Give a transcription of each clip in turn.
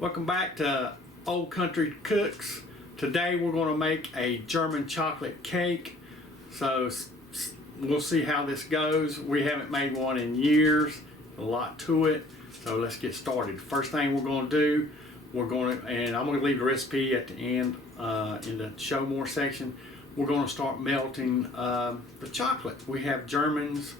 Welcome back to Old Country Cooks. Today we're going to make a German chocolate cake. So we'll see how this goes. We haven't made one in years. A lot to it. So let's get started. First thing we're going to do, I'm going to leave the recipe at the end in the show more section. We're going to start melting the chocolate. We have German's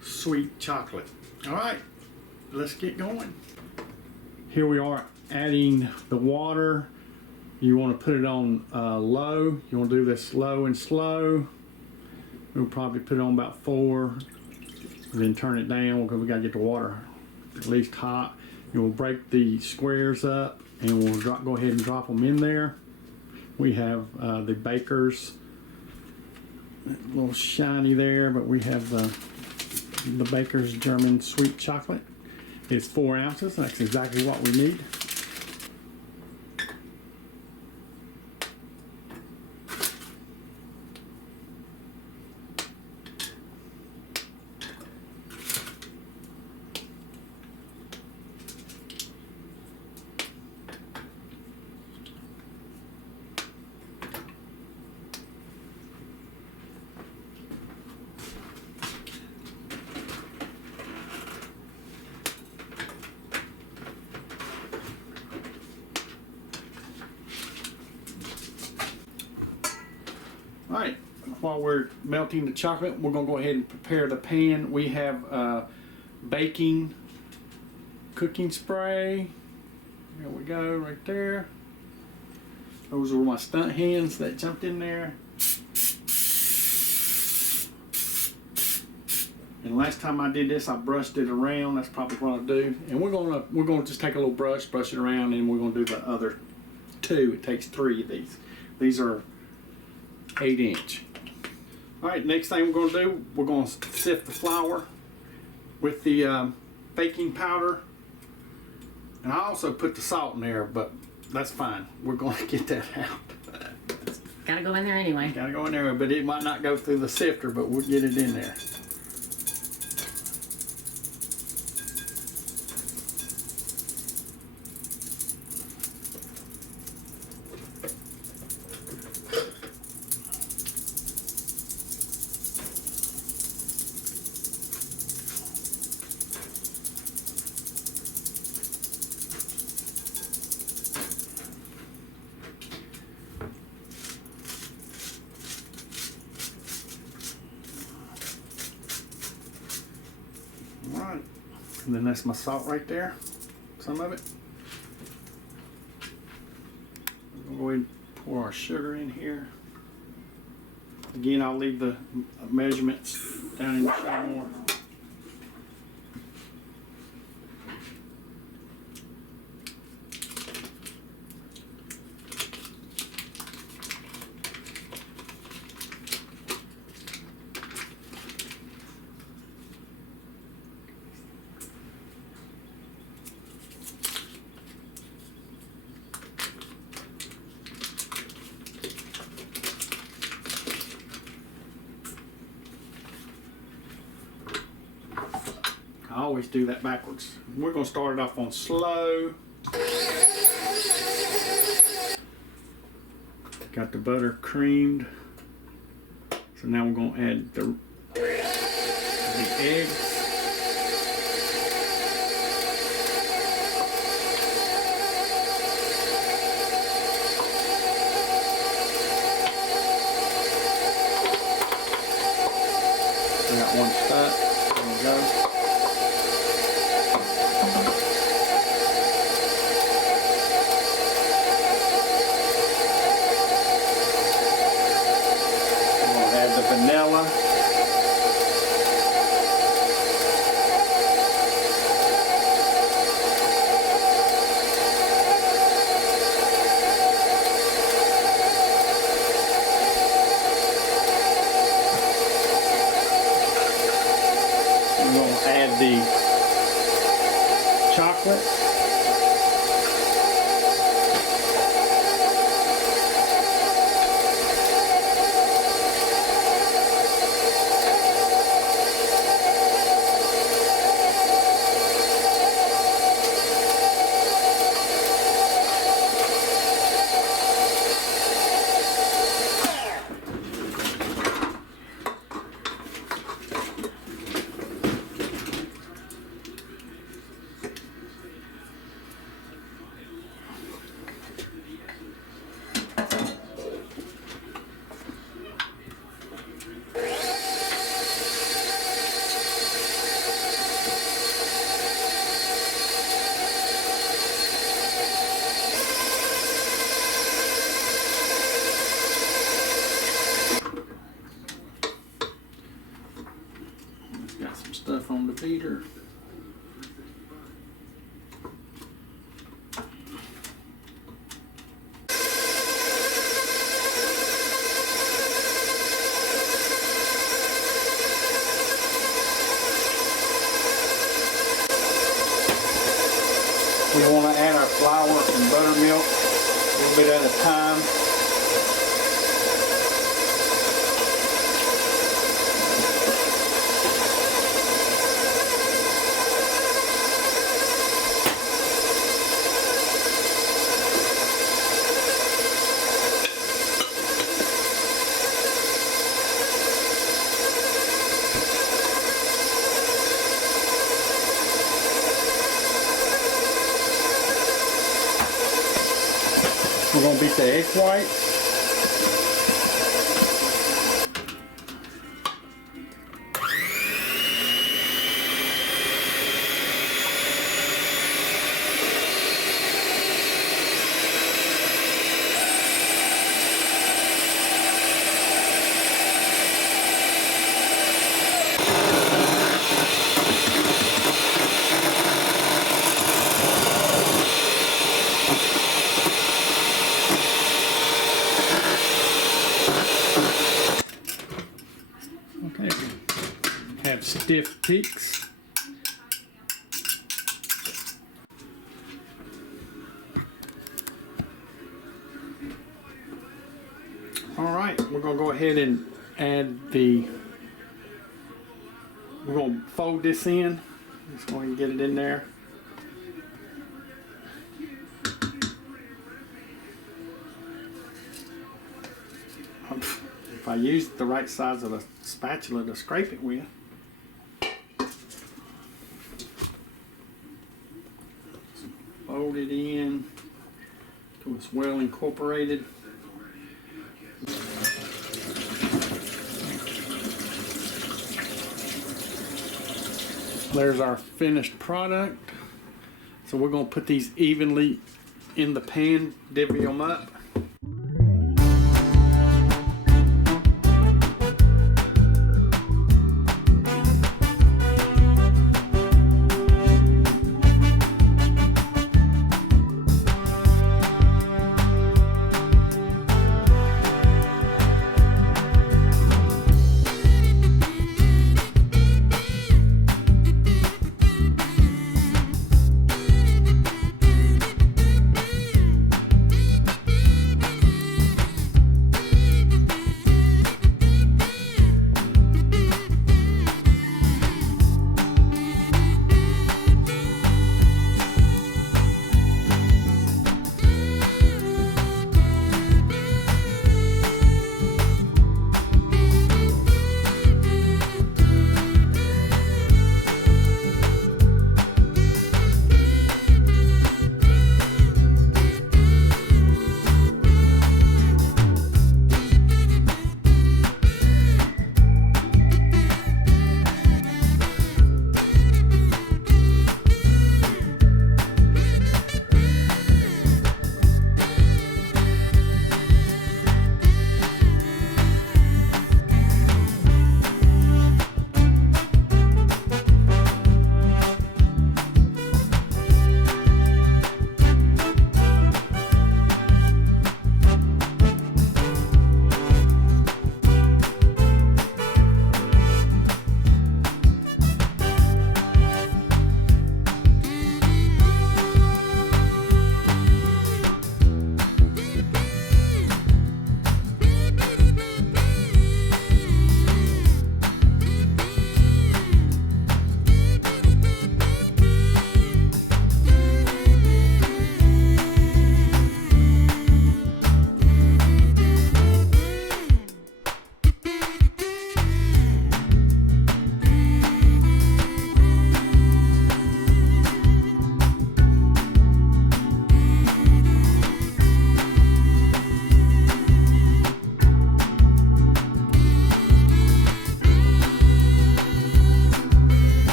sweet chocolate. All right, let's get going. Here we are adding the water. You want to put it on low. You want to do this low and slow. We'll probably put it on about 4, and then turn it down because we got to get the water at least hot. And we'll break the squares up and we'll go ahead and drop them in there. We have the Baker's, a little shiny there, but we have the Baker's German sweet chocolate. It's 4 ounces. That's exactly what we need. Alright, while we're melting the chocolate, we're going to go ahead and prepare the pan. We have baking cooking spray. There we go, right there. Those were my stunt hands that jumped in there. And last time I did this, I brushed it around. That's probably what I'll do. And we're gonna just take a little brush it around, and we're gonna do the other 2. It takes 3 of these. These are 8-inch. All right, next thing we're going to do, we're going to sift the flour with the baking powder. And I also put the salt in there, but that's fine. We're going to get that out. Gotta go in there anyway. Gotta go in there, but it might not go through the sifter, but we'll get it in there. Alright, and then that's my salt right there, some of it. We'll go ahead and pour our sugar in here. Again, I'll leave the measurements down in the show more. I always do that backwards. We're going to start it off on slow. Got the butter creamed. So now we're going to add the eggs. We got one stuck. There we go. The vanilla. We're going to add the chocolate. flour and buttermilk, a little bit at a time. We're going to beat the egg whites. Okay, have stiff peaks. All right, we're gonna go ahead and add we're gonna fold this in. Just go ahead and get it in there. If I used the right size of a spatula to scrape it with. Fold it in till it's well incorporated. There's our finished product. So we're going to put these evenly in the pan, divvy them up.